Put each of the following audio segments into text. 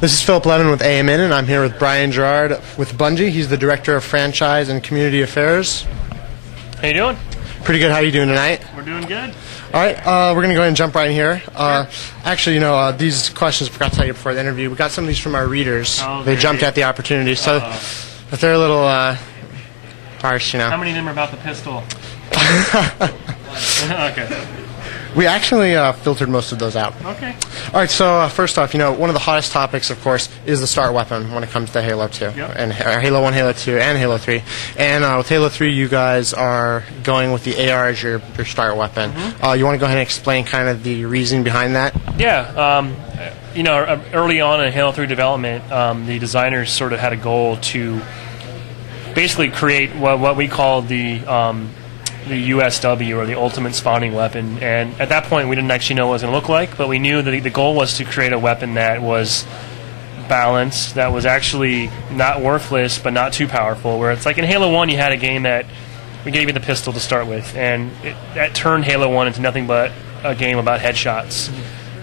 This is Phillip Levin with AMN, and I'm here with Brian Jarrard with Bungie. He's the Director of Franchise and Community Affairs. How you doing? Pretty good. How are you doing tonight? We're doing good. All right, we're going to go ahead and jump right in here. Actually, these questions I forgot to tell you before the interview. We got some of these from our readers. Oh, they great. jumped at the opportunity. So if they're a little harsh, How many of them are about the pistol? Okay. We actually filtered most of those out. Okay. All right, so first off, one of the hottest topics, of course, is the start weapon when it comes to Halo 2, and Halo 1, Halo 2, and Halo 3. And with Halo 3, you guys are going with the AR as your start weapon. You want to go ahead and explain kind of the reason behind that? Yeah. Early on in Halo 3 development, the designers sort of had a goal to basically create what we call the USW, or the ultimate spawning weapon. And at that point, we didn't actually know what it was going to look like, but we knew that the goal was to create a weapon that was balanced, that was actually not worthless, but not too powerful. Where it's like in Halo 1, you had a game that we gave you the pistol to start with, and that turned Halo 1 into nothing but a game about headshots,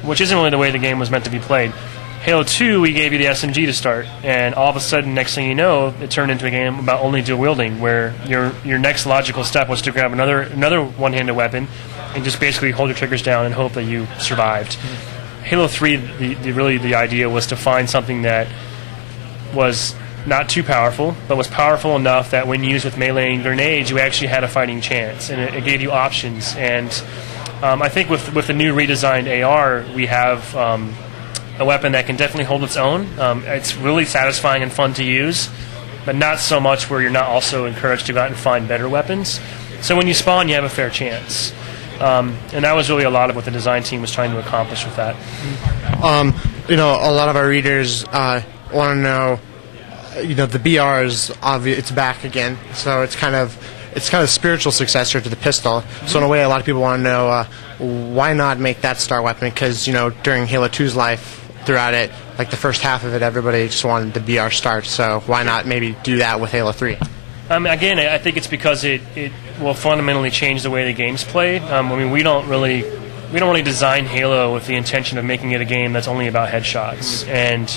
which isn't really the way the game was meant to be played. Halo 2, we gave you the SMG to start, and all of a sudden, next thing you know, it turned into a game about only dual wielding, where your next logical step was to grab another one-handed weapon and just basically hold your triggers down and hope that you survived. Halo 3, the idea was to find something that was not too powerful, but was powerful enough that when used with melee and grenades, you actually had a fighting chance, and it gave you options. And I think with the new redesigned AR, we have a weapon that can definitely hold its own. It's really satisfying and fun to use, but not so much where you're not also encouraged to go out and find better weapons. So when you spawn, you have a fair chance. And that was really a lot of what the design team was trying to accomplish with that. A lot of our readers want to know, the BR is obvious, it's back again, so it's kind of a spiritual successor to the pistol. So in a way, a lot of people want to know why not make that star weapon? Because during Halo 2's life, throughout it, like the first half of it, everybody just wanted the BR start. So why not maybe do that with Halo 3? Again, I think it's because it will fundamentally change the way the game's played. We don't really design Halo with the intention of making it a game that's only about headshots. And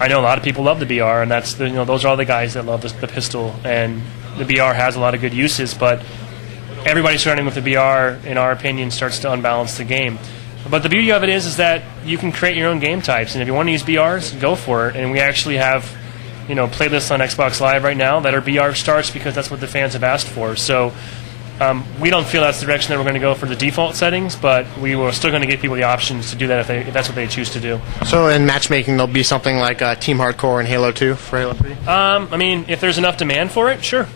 I know a lot of people love the BR, and that's those are all the guys that love the pistol. And the BR has a lot of good uses, but everybody starting with the BR, in our opinion, starts to unbalance the game. But the beauty of it is that you can create your own game types, and if you want to use BRs, go for it. And we actually have, playlists on Xbox Live right now that are BR starts because that's what the fans have asked for. So we don't feel that's the direction that we're going to go for the default settings, but we were still going to give people the options to do that if that's what they choose to do. So in matchmaking, there'll be something like Team Hardcore and Halo 2 for Halo 3? If there's enough demand for it, sure.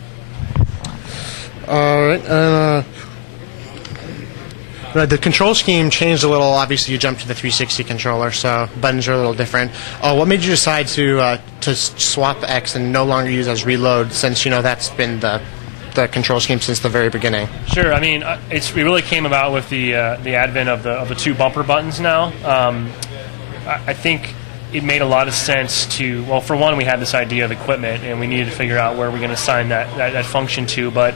All right. The control scheme changed a little. Obviously, you jumped to the 360 controller, so buttons are a little different. What made you decide to swap X and no longer use as reload, since that's been the control scheme since the very beginning? Sure. It really came about with the advent of the two bumper buttons now. I think it made a lot of sense to. Well, for one, we had this idea of equipment, and we needed to figure out where we're going to assign that function to, but.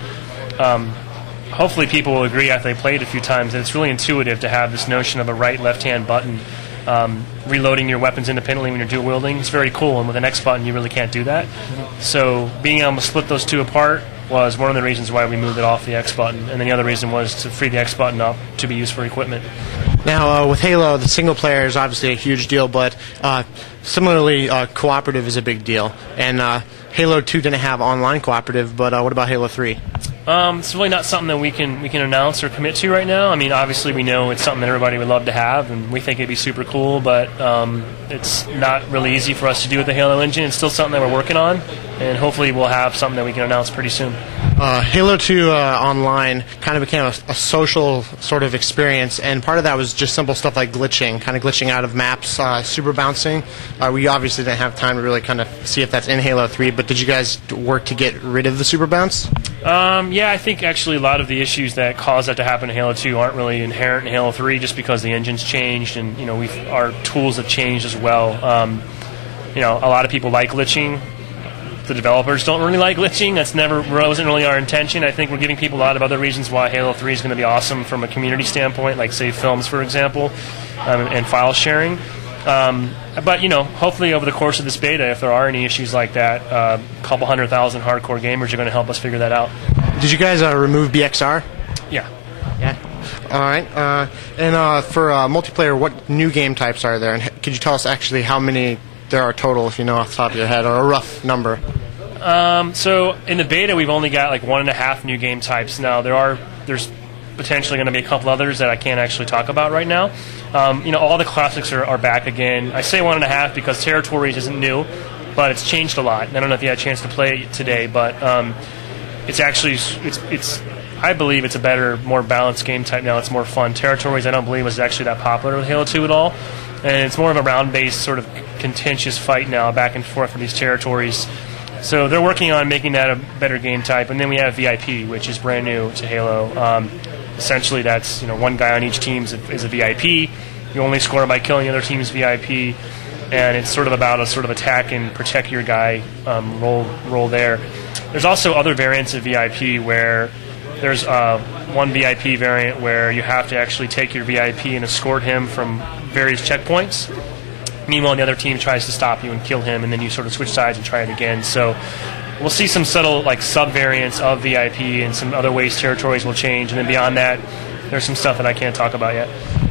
Hopefully people will agree after they play it a few times that it's really intuitive to have this notion of a right-left-hand button reloading your weapons independently when you're dual wielding. It's very cool, and with an X button you really can't do that. So being able to split those two apart was one of the reasons why we moved it off the X button, and then the other reason was to free the X button up to be used for equipment. Now, with Halo, the single player is obviously a huge deal, but similarly, cooperative is a big deal. And Halo 2 didn't have online cooperative, but what about Halo 3? It's really not something that we can announce or commit to right now. Obviously we know it's something that everybody would love to have, and we think it'd be super cool, but it's not really easy for us to do with the Halo engine. It's still something that we're working on, and hopefully we'll have something that we can announce pretty soon. Halo 2 Online kind of became a social sort of experience, and part of that was just simple stuff like glitching out of maps, super bouncing. We obviously didn't have time to really kind of see if that's in Halo 3, but did you guys work to get rid of the super bounce? Yeah, I think actually a lot of the issues that caused that to happen in Halo 2 aren't really inherent in Halo 3 just because the engine's changed and our tools have changed as well. A lot of people like glitching. The developers don't really like glitching. Wasn't really our intention. I think we're giving people a lot of other reasons why Halo 3 is going to be awesome from a community standpoint, like say films, for example, and file sharing. But hopefully over the course of this beta, if there are any issues like that, a couple 100,000 hardcore gamers are going to help us figure that out. Did you guys remove BXR? Yeah. Yeah. All right. And for multiplayer, what new game types are there? And could you tell us actually how many there are total, if you know off the top of your head, or a rough number? So in the beta, we've only got like 1.5 new game types. Now there's potentially going to be a couple others that I can't actually talk about right now. All the classics are back again. I say 1.5 because Territories isn't new, but it's changed a lot. I don't know if you had a chance to play it today, but it's actually I believe it's a better, more balanced game type now. It's more fun. Territories, I don't believe, was actually that popular with Halo 2 at all. And it's more of a round-based sort of contentious fight now, back and forth for these territories. So they're working on making that a better game type. And then we have VIP, which is brand new to Halo. Essentially, that's one guy on each team is a VIP. You only score by killing the other team's VIP. And it's sort of about a sort of attack and protect your guy role there. There's also other variants of VIP where there's one VIP variant where you have to actually take your VIP and escort him from various checkpoints. Meanwhile, the other team tries to stop you and kill him, and then you sort of switch sides and try it again. So we'll see some subtle sub-variants of VIP and some other ways territories will change. And then beyond that, there's some stuff that I can't talk about yet.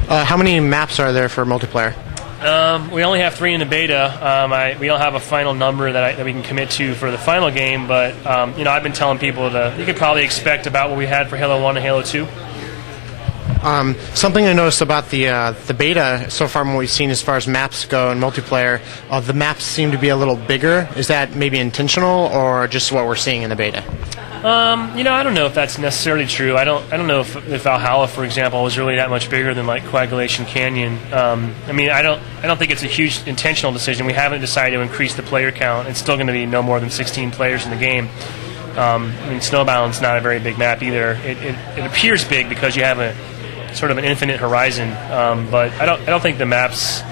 How many maps are there for multiplayer? We only have 3 in the beta. We don't have a final number that we can commit to for the final game, but I've been telling people you could probably expect about what we had for Halo 1 and Halo 2. Something I noticed about the beta so far, from what we've seen as far as maps go in multiplayer, the maps seem to be a little bigger. Is that maybe intentional or just what we're seeing in the beta? I don't know if that's necessarily true. I don't know if Valhalla, for example, was really that much bigger than Coagulation Canyon. I don't think it's a huge intentional decision. We haven't decided to increase the player count. It's still going to be no more than 16 players in the game. Snowbound's not a very big map either. It appears big because you have a sort of an infinite horizon, but I don't think the maps.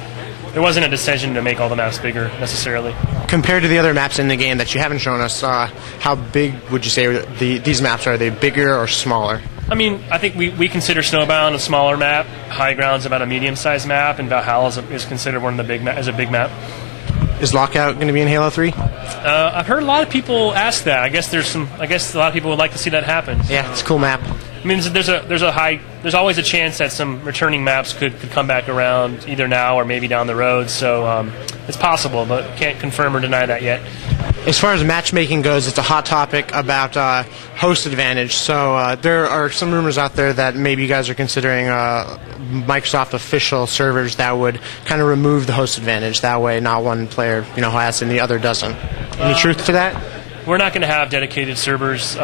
There wasn't a decision to make all the maps bigger necessarily. Compared to the other maps in the game that you haven't shown us, how big would you say these maps are? Are they bigger or smaller? I think we consider Snowbound a smaller map. High Ground's about a medium-sized map, and Valhalla is considered one of the as a big map. Is Lockout going to be in Halo 3? I've heard a lot of people ask that. I guess a lot of people would like to see that happen. Yeah, it's a cool map. There's always a chance that some returning maps could come back around either now or maybe down the road. So it's possible, but can't confirm or deny that yet. As far as matchmaking goes, it's a hot topic about host advantage. So there are some rumors out there that maybe you guys are considering Microsoft official servers that would kind of remove the host advantage. That way, not one player has and the other doesn't. Any truth to that? We're not going to have dedicated servers.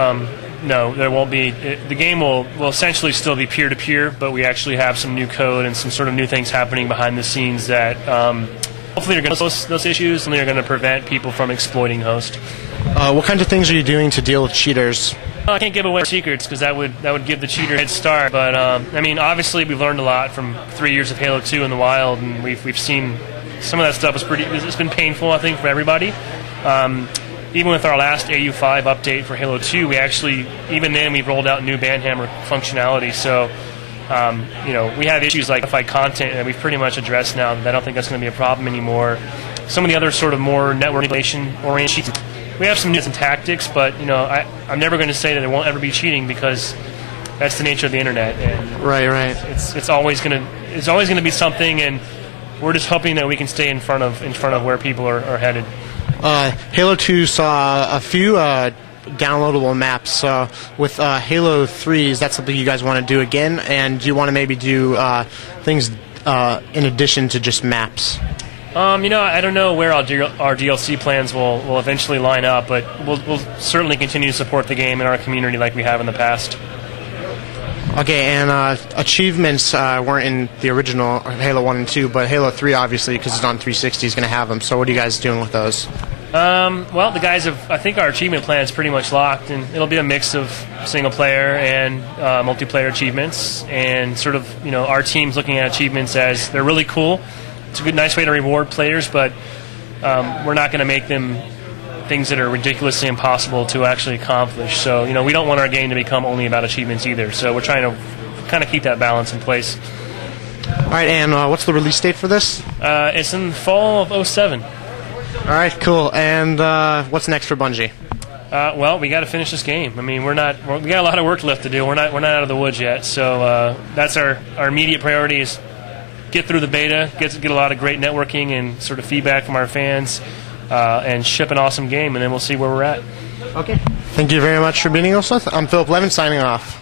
No, there won't be. The game will essentially still be peer-to-peer, but we actually have some new code and some sort of new things happening behind the scenes that hopefully are going to solve those issues and they're going to prevent people from exploiting host. What kinds of things are you doing to deal with cheaters? I can't give away secrets because that would give the cheater a head start. But obviously we've learned a lot from 3 years of Halo 2 in the wild, and we've seen some of that stuff it's been painful, I think, for everybody. Even with our last AU5 update for Halo 2, we rolled out new Banhammer functionality. So, we have issues like modified content that we've pretty much addressed now. I don't think that's going to be a problem anymore. Some of the other sort of more network manipulation-oriented, we have some news and tactics, but I'm never going to say that there won't ever be cheating because that's the nature of the internet. And right. It's always going to be something, and we're just hoping that we can stay in front of where people are headed. Halo 2 saw a few downloadable maps. With Halo 3, is that something you guys want to do again? And do you want to maybe do things in addition to just maps? I don't know where our DLC plans will eventually line up, but we'll certainly continue to support the game and our community like we have in the past. Okay, and achievements weren't in the original Halo 1 and 2, but Halo 3, obviously, because it's on 360, is going to have them. So what are you guys doing with those? Well, the guys I think our achievement plan is pretty much locked, and it'll be a mix of single-player and multiplayer achievements, and sort of, our team's looking at achievements as they're really cool. It's a nice way to reward players, but we're not going to make them things that are ridiculously impossible to actually accomplish. So, we don't want our game to become only about achievements either. So we're trying to kind of keep that balance in place. All right, and what's the release date for this? It's in the fall of '07. All right, cool. And what's next for Bungie? Well, we got to finish this game. I mean, we got a lot of work left to do. We're not out of the woods yet. So that's our immediate priority is get through the beta, get a lot of great networking and sort of feedback from our fans, and ship an awesome game, and then we'll see where we're at. Okay. Thank you very much for being with us. I'm Phillip Levin signing off.